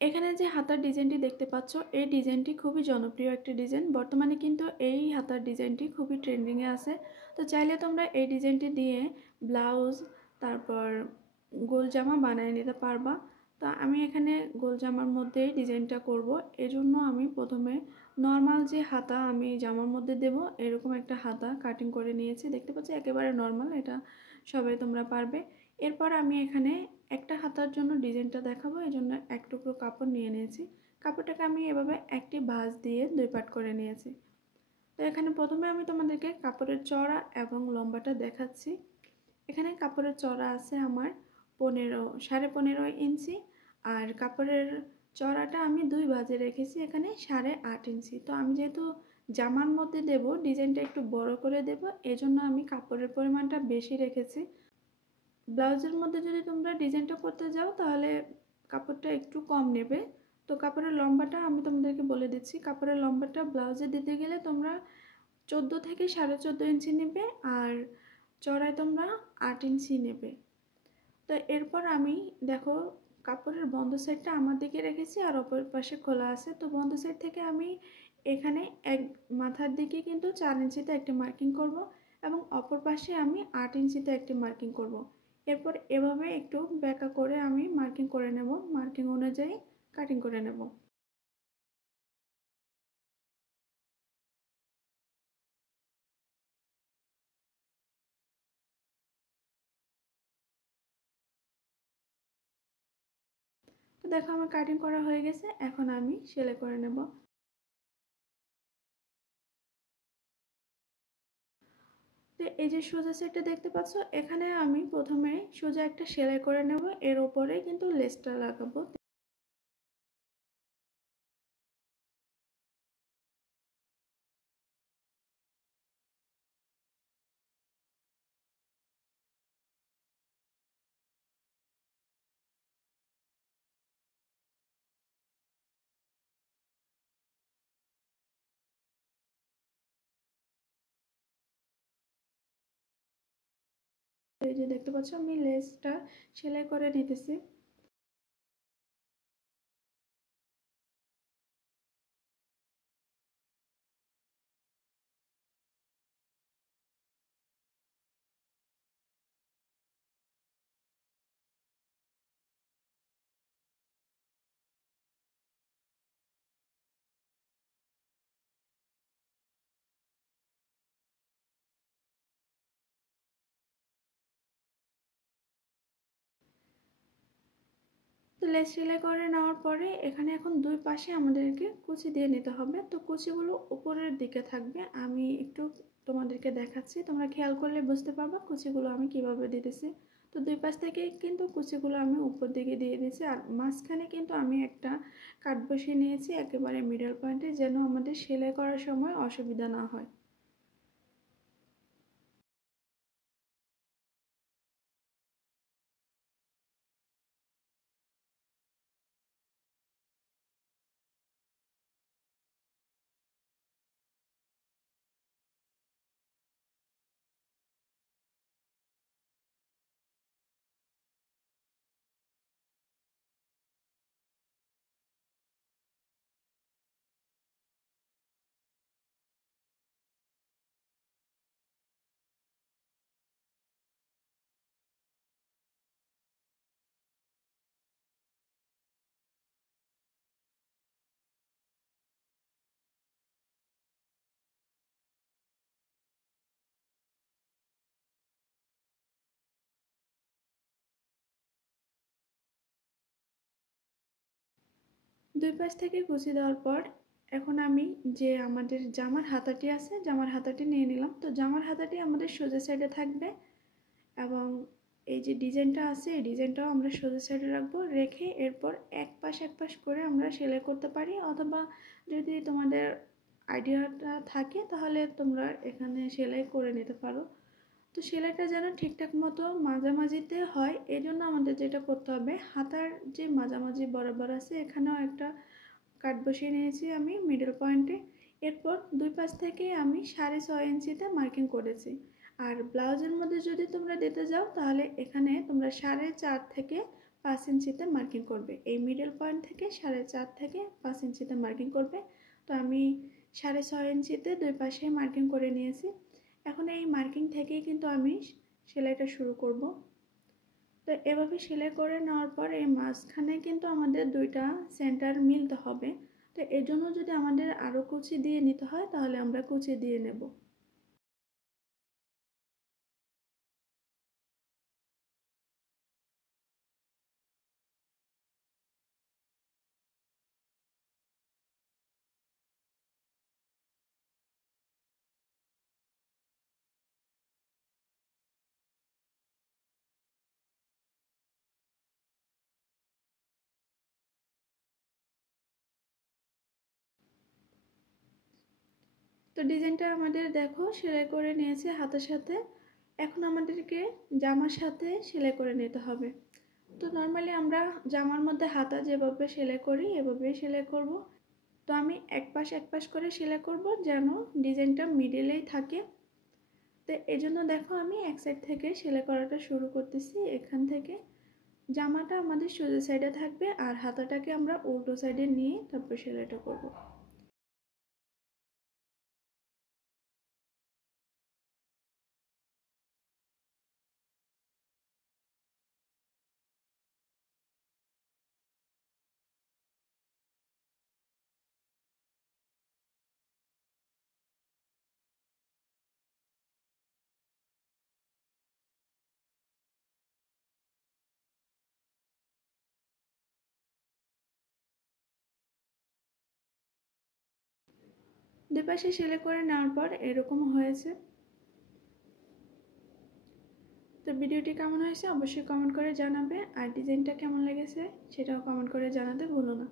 এখানে যে হাতার ডিজাইনটি দেখতে পাচ্ছ, এই ডিজাইনটি খুবই জনপ্রিয় একটা ডিজাইন। বর্তমানে কিন্তু এই হাতার ডিজাইনটি খুবই ট্রেন্ডিংয়ে আছে। তো চাইলে তোমরা এই ডিজাইনটি দিয়ে ব্লাউজ, তারপর গোল জামা বানিয়ে নিতে পারবা। তো আমি এখানে গোল জামার মধ্যেই ডিজাইনটা করব। এজন্য আমি প্রথমে নর্মাল যে হাতা আমি জামার মধ্যে দেব, এরকম একটা হাতা কাটিং করে নিয়েছি। দেখতে পাচ্ছ একেবারে নর্মাল, এটা সবাই তোমরা পারবে। এরপর আমি এখানে একটা হাতার জন্য ডিজাইনটা দেখাবো, এই জন্য এক টুকরো কাপড় নিয়ে নিয়েছি। কাপড়টাকে আমি এভাবে একটি ভাঁজ দিয়ে 2 পাট করে নিয়েছি। তো এখানে প্রথমে আমি তোমাদেরকে কাপড়ের চওড়া এবং লম্বাটা দেখাচ্ছি। এখানে কাপড়ের চওড়া আছে আমার 15.5 ইঞ্চি, আর কাপড়ের চওড়াটা আমি 2 ভাঁজে রেখেছি এখানে 8.5 ইঞ্চি। তো আমি যেহেতু জামার মধ্যে দেব, ডিজাইনটা একটু বড় করে দেব, এজন্য আমি কাপড়ের পরিমাণটা বেশি রেখেছি। ব্লাউজের মধ্যে যদি তোমরা ডিজাইনটা করতে যাও তাহলে কাপড়টা একটু কম নেবে। তো কাপড়ের লম্বাটা আমি তোমাদেরকে বলে দিচ্ছি। কাপড়ের লম্বাটা ব্লাউজে দিতে গেলে তোমরা 14 থেকে 14.5 ইঞ্চি নেবে, আর চড়ায় তোমরা 8 ইঞ্চি নেবে। তো এরপর আমি দেখো কাপড়ের বন্ধ সাইডটা আমার দিকে রেখেছি আর অপর পাশে খোলা আছে। তো বন্ধ সাইড থেকে আমি এখানে এক মাথার দিকে কিন্তু 4 ইঞ্চিতে একটি মার্কিং করব এবং অপর পাশে আমি 8 ইঞ্চিতে একটি মার্কিং করব। এরপর এভাবে একটু ব্যাকা করে আমি মার্কিং করে নেব, মার্কিং অনুযায়ী কাটিং করে নেব। তো দেখো আমার কাটিং করা হয়ে গেছে, এখন আমি সেলাই করে নেব। তো এই যে সোজা সেটটা দেখতে পাচ্ছ, এখানে আমি প্রথমে সোজা একটা সেলাই করে নেব, এর উপরে কিন্তু লেসটা লাগাবো। এই যে দেখতে পাচ্ছ আমি লেসটা সেলাই করে নিতেছি। তো লেস সেলাই করে নেওয়ার পরে এখানে এখন দুই পাশে আমাদেরকে কুচি দিয়ে নিতে হবে। তো কুচিগুলো উপরের দিকে থাকবে, আমি একটু তোমাদেরকে দেখাচ্ছি, তোমরা খেয়াল করলে বুঝতে পারবা কুচিগুলো আমি কিভাবে দিতেছি। তো দুই পাশ থেকে কিন্তু কুচিগুলো আমি উপর দিকে দিয়ে দিয়েছি, আর মাঝখানে কিন্তু আমি একটা কাট বসিয়ে নিয়েছি একেবারে মিডল পয়েন্টে, যেন আমাদের সেলাই করার সময় অসুবিধা না হয়। দুই পাশ থেকে কুচি দেওয়ার পর এখন আমি যে আমাদের জামার হাতাটি আছে, জামার হাতাটি নিয়ে নিলাম। তো জামার হাতাটি আমাদের সোজা সাইডে থাকবে এবং এই যে ডিজাইনটা আছে এই ডিজাইনটাও আমরা সোজা সাইডে রাখবো, রেখে এরপর এক পাশ করে আমরা সেলাই করতে পারি, অথবা যদি তোমাদের আইডিয়াটা থাকে তাহলে তোমরা এখানে সেলাই করে নিতে পারো। তো সেলাইটা যেন ঠিকঠাক মতো মাঝামাঝিতে হয়, এই জন্য আমাদের যেটা করতে হবে, হাতার যে মাঝামাঝি বরাবর আছে এখানেও একটা কাট বসিয়ে নিয়েছি আমি মিডল পয়েন্টে। এরপর দুই পাশ থেকে আমি 6.5 ইঞ্চিতে মার্কিং করেছি। আর ব্লাউজের মধ্যে যদি তোমরা দিতে যাও তাহলে এখানে তোমরা 4.5 থেকে 5 ইঞ্চিতে মার্কিং করবে। এই মিডল পয়েন্ট থেকে 4.5 থেকে 5 ইঞ্চিতে মার্কিং করবে। তো আমি 6.5 ইঞ্চিতে দুই পাশে মার্কিং করে নিয়েছি। এখন এই মার্কিং থেকেই কিন্তু আমি সেলাইটা শুরু করব। তো এভাবে সেলাই করে নেওয়ার পর এই মাঝখানে কিন্তু আমাদের দুইটা সেন্টার মিলতে হবে। তো এর জন্য যদি আমাদের আরও কুচি দিয়ে নিতে হয় তাহলে আমরা কুচি দিয়ে নেব। তো ডিজাইনটা আমাদের দেখো সেলাই করে নিয়েছে হাতের সাথে। এখন আমাদেরকে জামার সাথে সেলাই করে নিতে হবে। তো নর্মালি আমরা জামার মধ্যে হাতা যেভাবে সেলাই করি এভাবেই সেলাই করব। তো আমি এক পাশ করে সেলাই করব যেন ডিজাইনটা মিডিলেই থাকে। তো এই জন্য দেখো আমি এক সাইড থেকে সেলাই করাটা শুরু করতেছি। এখান থেকে জামাটা আমাদের সোজা সাইডে থাকবে আর হাতাটাকে আমরা উল্টো সাইডে নিয়ে তারপর সেলাইটা করব। দুই পাশে সেলাই করে নেওয়ার পর এরকম হয়েছে। তো ভিডিওটি কেমন হয়েছে অবশ্যই কমেন্ট করে জানাবে, আর ডিজাইনটা কেমন লেগেছে সেটাও কমেন্ট করে জানাতে ভুলো না।